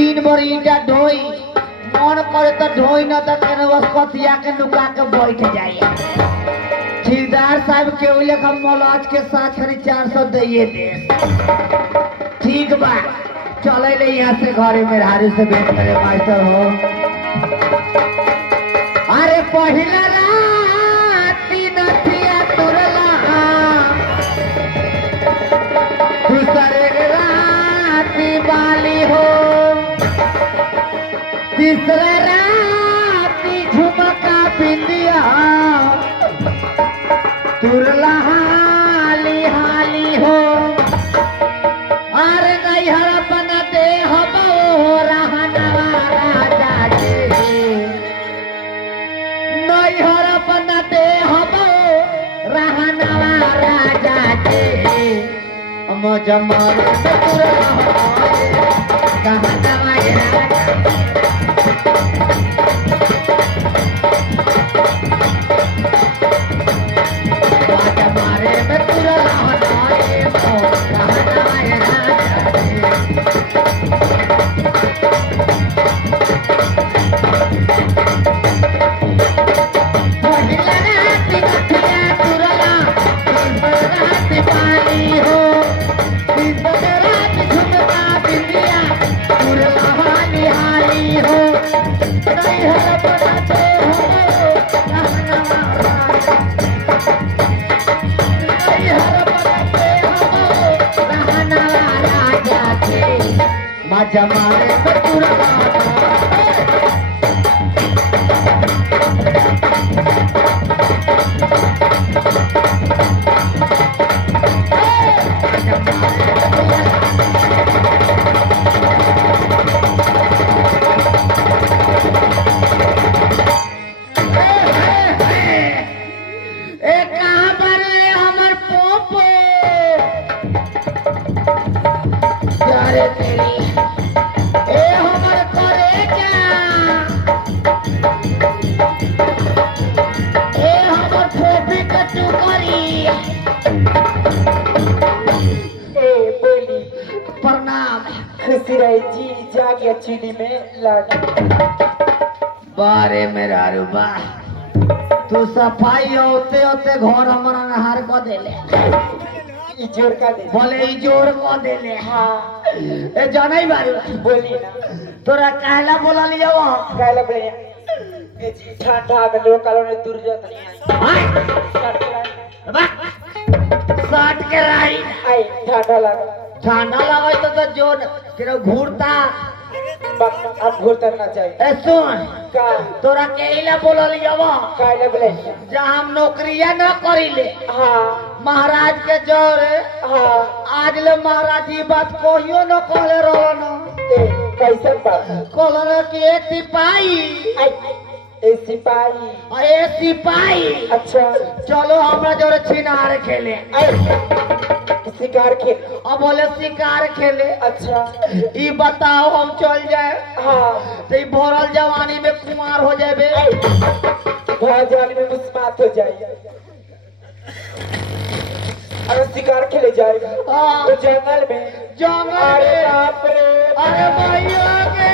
दिन भर ईटा ढोई मन करे तो ढोई न तो केने वस्पतिया के नुका के बैठ जाए। ठेकेदार साहब के ओले हम मौलाज के साथ खरी 400 दिए दे। ठीक बा चले ले यहाँ से घरे में हारी से भेंट करे मास्टर हो। अरे पहला राती नथिया तुरला दूसरे राती बाली हो तीसरे राती झुमका बिंदिया तुरला हाली हाली हो। अरे नैहर बनते हो रहनवा राजा जी नैहर बनते हो रहनवा राजा जी मजमर तुरला कहनवा राजा जमाने जी जागिया चीनी में लाड बारे मेरा रुबा तू सफाई होते होते घर हमारा नहार को देले इजोर का दे बोले इजोर को देले। हाँ ए जानाई बारू बोली ना तोरा कहला बोला लिया वो कहला बोले ये जी ठंडा में लोग कालों ने दूर जात नहीं बा साठ के राई आई ठंडा लगा ठंडा लगा तो जोर तेरा घूरता अब घूरता ना चाहिए। ए सुन का तोरा केला बोला लिया वो कहला बोले जहाँ हम नौकरिया न करीले हाँ महाराज के जोर हाँ आज ले महाराज जी बात कोहियो न कहले रहो न कैसे बात कहले कि एक सिपाही ए सिपाही ए सिपाही अच्छा चलो हमरा जोरे छिनार खेले शिकार खेल अब बोले शिकार खेले। अच्छा ई बताओ हम चल जाए हाँ तो ई भरल जवानी में कुमार हो जाए भरा जवानी में मुस्मात हो जाए अगर शिकार खेले जाएगा हाँ। तो जंगल में अरे बाप रे अरे भैया के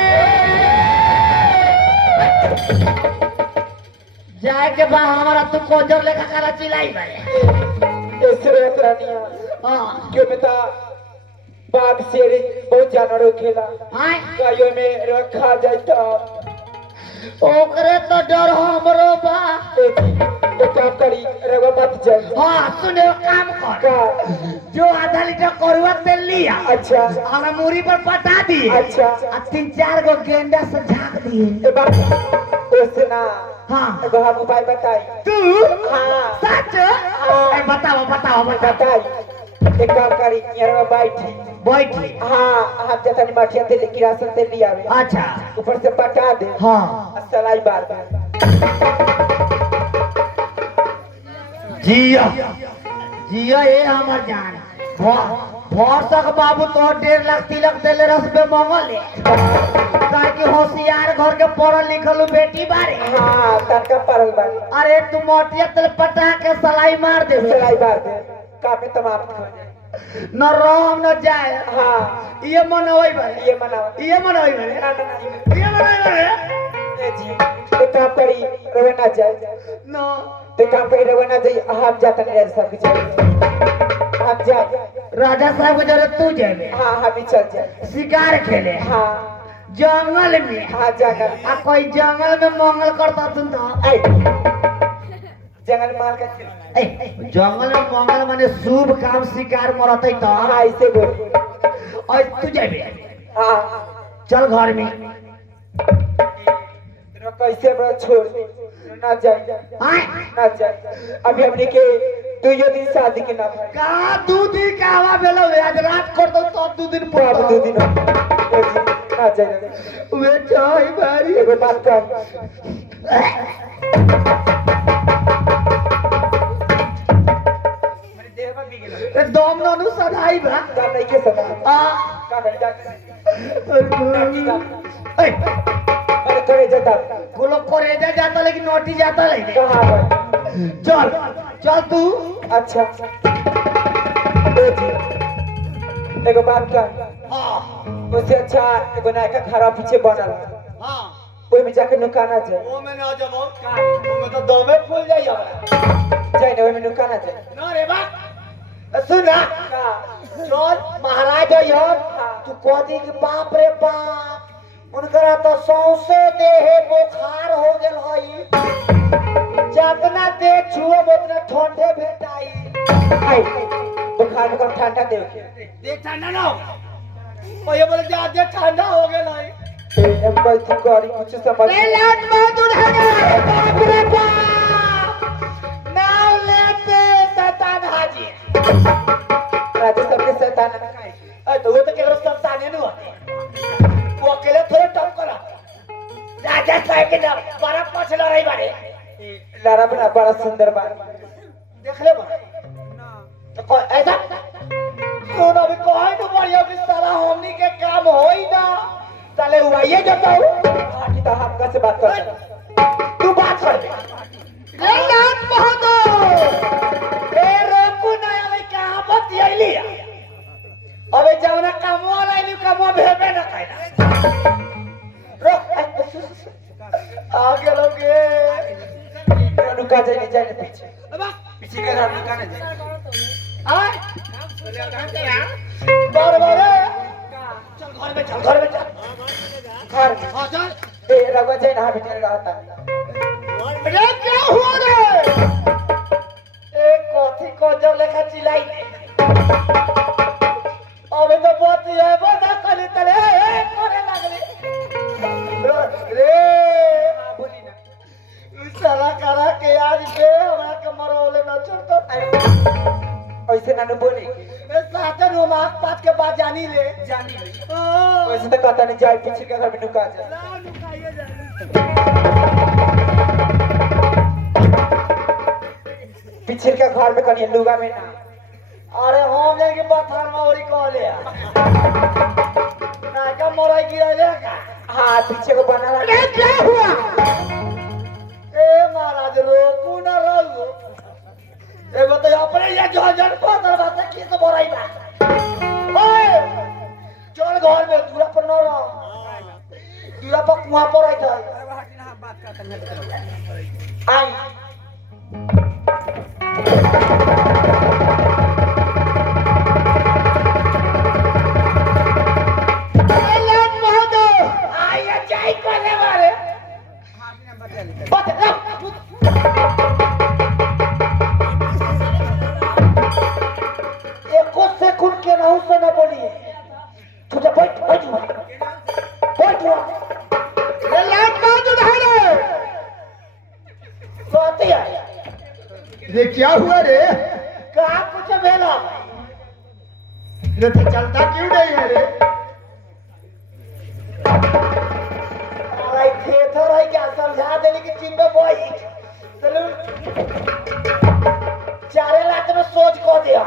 जाए के बाद हमारा तू कोजर लेखा करा चिल्लाई भाई ऐसे रहत रानिया हाँ क्यों बता बाघ शेर बहुत जानवर खेला हाय गायों में रखा जाता ओकरे तो डर हमरो बा तो काम करी रवा मत जाए हाँ सुने काम कर का जो आधा लीटर करुआ तेल लिया अच्छा हमें मूरी पर पटा दिए अच्छा 3-4 गो गेंडा से झाँक दिए उससे ना हाँ एगो हम उपाय बताई तू हाँ सच हाँ। बताओ बताओ बताओ बताई एक काम करी यहाँ बैठी बैठी हाँ हम जतन माठिया तेल किरासन तेल लिया अच्छा ऊपर से पटा दे हाँ सलाई बार बार जिया जिया ये हमार जान भोर तक बाबू तो 1.5 लाख तिलक देले रस पे मंगल काहे कि होशियार घर के पढ़ल लिखल बेटी बारे हाँ तनका पढ़ल बारे अरे तू मोटिया तेल पटा के सलाई मार दे सलाई बार दे काफी तमाम न राम न जाए हाँ ये मनोई बने ये मनाओ ये मनोई बने ना ना ना ये मनोई बने ए जी तो काम करी रवना जाए न तो काम करी रवना जाए हम जाता नहीं रह सब कुछ हम जाए राजा साहब को जरूरत तू जाए हाँ हम ही चल जाए शिकार खेले हाँ जंगल में हाँ जाकर आ कोई जंगल में मंगल करता तुम तो ऐ जंगल मार के ए, जंगल में मंगल माने शुभ काम शिकार मरते तो हाँ ऐसे बोल और तू जाबे हाँ चल घर में तेरा कैसे बड़ा छोड़ ना जाए आए ना जाए अभी हमने के 2 दिन शादी के ना भाई का 2 दिन का हवा बेलो रे आज रात कर दो तो 2 दिन अब पर 2 दिन ए जी ना जाए वे चाय बारी एगो बात कर मेरे देह में भी गेला ए दम ननु सदाई बा का नहीं के सदा आ का कर जा ए अरे करे जाता वो लोग करेजा जाता लेकिन नोटी जाता लेकिन कहां भाई चल चल तू अच्छा ए जी एगो बात कर हां उससे अच्छा एगो नायका खरा पीछे बनल हां कोई भी जाके नुकाना जाए वो में ना जब का वो में तो दमे फूल जाई हमरा जाए ना ओए में नुकाना जाए ना रे बा सुन ना का चल महाराज यो तू कह दी कि बाप रे बाप उनकरा तो सौसे देहे बुखार हो गेल हई जितना देह छुओ उतना ठंडे भेटाई आई बुखार में कम ठंडा दे देख ठंडा ना हो ओए बोले ज्यादा ठंडा हो गेल हई हम कोई तू करी कुछ समझ रे लाट बहुत उड़ागा बाप रे बाप नाम लेते शैतान हाजी राजा सबके शैतान ने खाई अरे तो वो तो केवल शैतान ने हुआ वो अकेले थोड़े टप करा राजा साहब के नाम बड़ा पछला रही बारे लारा बना बड़ा सुंदर बा देख ले बा तो कोई ऐसा सुनो अभी कोई तो बढ़िया कि साला हमनी के काम होई ना साले हुआइए जाता हूँ आखिर तो हम कैसे बात कर तू बात कर दे रे लाट बहादुर ए रोकू ना अबे कहां बतियली अबे जवना कामो वाला इली कामो भेबे ना काइना रोक आ गेलोगे रुका जाए नहीं जाए पीछे अबा पीछे के रात रुका नहीं जाए आय बार बार चल घर में चल घर हां चल ए रवा जाए ना बेटे रहता रे क्या हुआ रे एक कथी को जब लेखा चिल्लाई अबे तो बहुत है बड़ा कले तले ए करे लागले रे बोली ना साला करा के आज बे हमरा के मरोले न छोड़तो ऐसे ना बोली ए साथे रो माक पात के बाद जानी ले वैसे तो कहता नहीं जाए पीछे के घर में नुका जाए ला लुकाइए जा पीछे के घर में कहीं लुगा में ना अरे हम जाके पत्थर मौरी कहले ना का मराई गिरले का हाँ पीछे को बना अरे क्या हुआ ए महाराज रोकू ना रहू एगो तो अपने ये जहजन पत्थर बात किस मराई बा ओए चल घर में दूरा पर न रह दूरा पर कुआं पर आई था आई ये क्या हुआ रे? कहा कुछ भेला ये तो चलता क्यों नहीं है रे? अरे थेथर है क्या समझा देली कि टीम में बोई चलो 4 लाख में सोच को दिया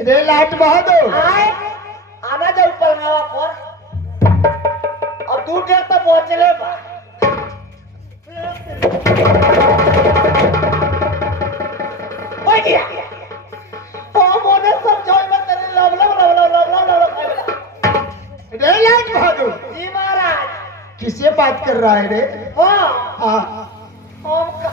रे लाट बहादुर आए आना जाओ पलंगवा पर अब दूर देर तक पहुंचले बा ओए गया ओ मोने सब किससे बात कर रहा है रे? हाँ हाँ हम का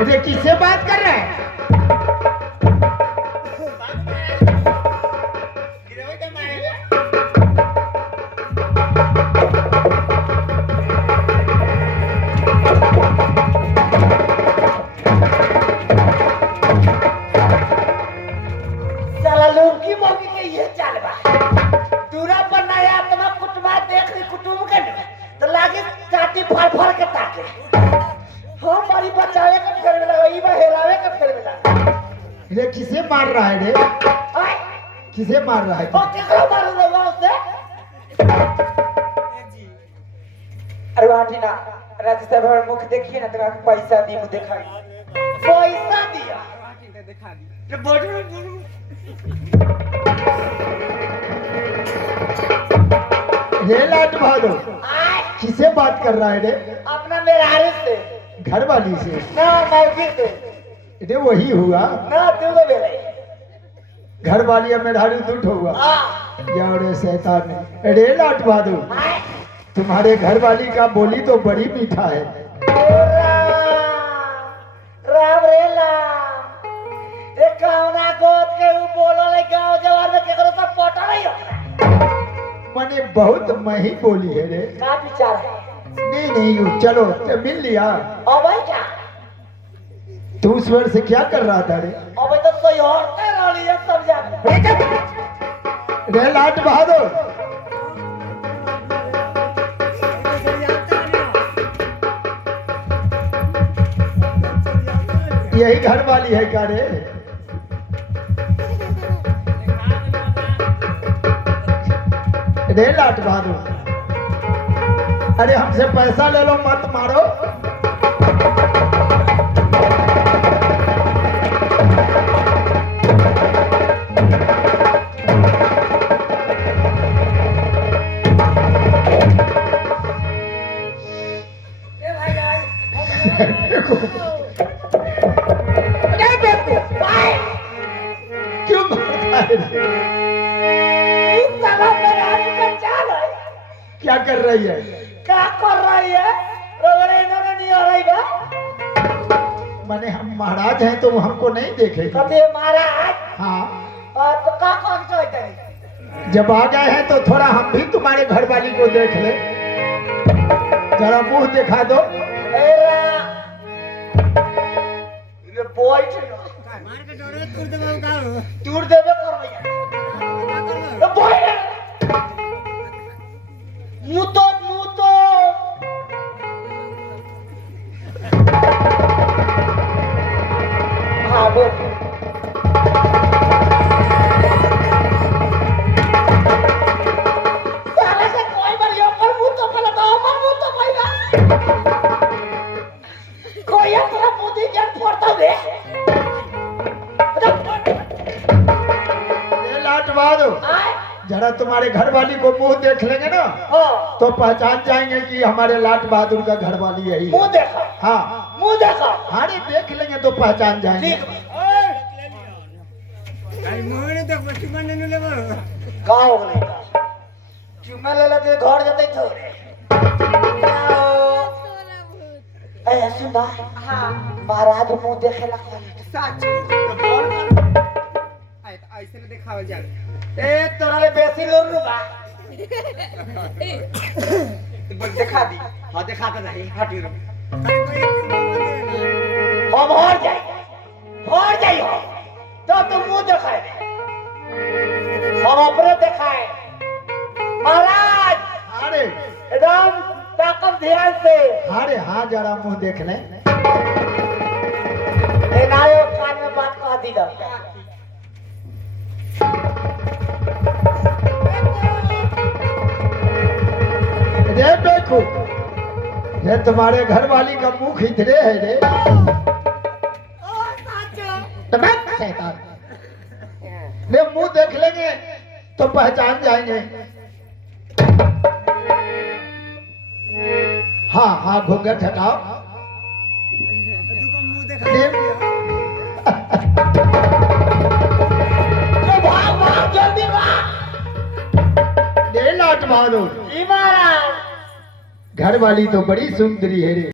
अरे किससे बात कर रहा है? साला लौकी मौकी के ये चाल बा दूरा पर नया आत्मा कुटुमा देख ली कुटुम के न, तो लागे चाटी फाड़ फाड़ के ताके हम बड़ी बचावे के फेर में लगा ई बा हेरावे के फेर में लगा अरे किसे मार रहा है रे? आय किसे मार रहा है ओ तू? केकरो मार देबा उसे अरे बाटी ना राजी साहब हमारे मुख देखिए ना तो पैसा दी मुझे दिखाई पैसा दिया रे लाट बहादुर, आय किसे बात कर रहा है रे? अपना मेहरारू से घर वाली से? ना मौकी से अरे वही हुआ, ना तू को बेले घर वाली और मेहरारू दूठ हुआ। आ यार रे शैतान, अरे लाट बहादुर, आय तुम्हारे घर वाली का बोली तो बड़ी मीठा है। राम रे राम ये कौना गोद के ऊ बोलो ले गांव जवार में केकरो तो पटा नहीं हो मैंने बहुत मही बोली है रे। का विचार है नहीं नहीं यू चलो तो मिल लिया। ओ भाई क्या तू स्वर से क्या कर रहा था रे? अबे तो सोई होते रहली है सब जान रे लाट बहादुर, यही घर वाली है क्या रे? रे लाट बहादुर, अरे हमसे पैसा ले लो मत मारो। क्यों मारता है रे? इस साला मेरा का चाल है क्या कर रही है? क्या कर रही है रोगरे इन्होंने नहीं हो रही बा माने हम महाराज हैं तो हमको नहीं देखेगी। कभी महाराज हाँ, तो का कौन चाहते हैं जब आ गए हैं तो थोड़ा हम भी तुम्हारे घर वाली को देख ले। जरा मुंह दिखा दो। एरा ये बॉय दूर देवे कर भैया तो बॉय मुतो हाँ बोल साले से कोई बार यो पर मुतो पहले तो पर मुतो भैया कोई अपना बुद्धि ज्ञान पड़ता दे ये लाट बहादुर, आए जरा तुम्हारे घर वाली को मुंह देख लेंगे ना हो तो पहचान जाएंगे कि हमारे लाट बहादुर का घर वाली यही है। मुंह देखा हाँ मुंह देखा अरे देख लेंगे तो पहचान जाएंगे। ठीक का हो गई चुम्मा ले लेते घर जाते थोड़े ए सुना हां महाराज मुंह देखे ला सच ऐसे ना दिखावल जाए ए तोरा ले बेसी लोग रुबा बोल दिखा दी हां दिखाता नहीं हटी रो हम हार जाए हो तो तुम मुंह दिखाए हम अपने दिखाए महाराज अरे एकदम ताकत ध्यान से अरे हाँ जरा मुंह देख ले। ए नायो कान में बात कह दी दा रे देखो, ये तुम्हारे घर वाली का मुंह खिचड़े है रे। शैतान, रे मुंह देख लेंगे तो पहचान जाएंगे। हाँ हाँ घूंघट हटाओ। दे भाग भाग जल्दी भाग। दे लाट मारो। जी महाराज। घर वाली तो बड़ी सुंदरी है रे।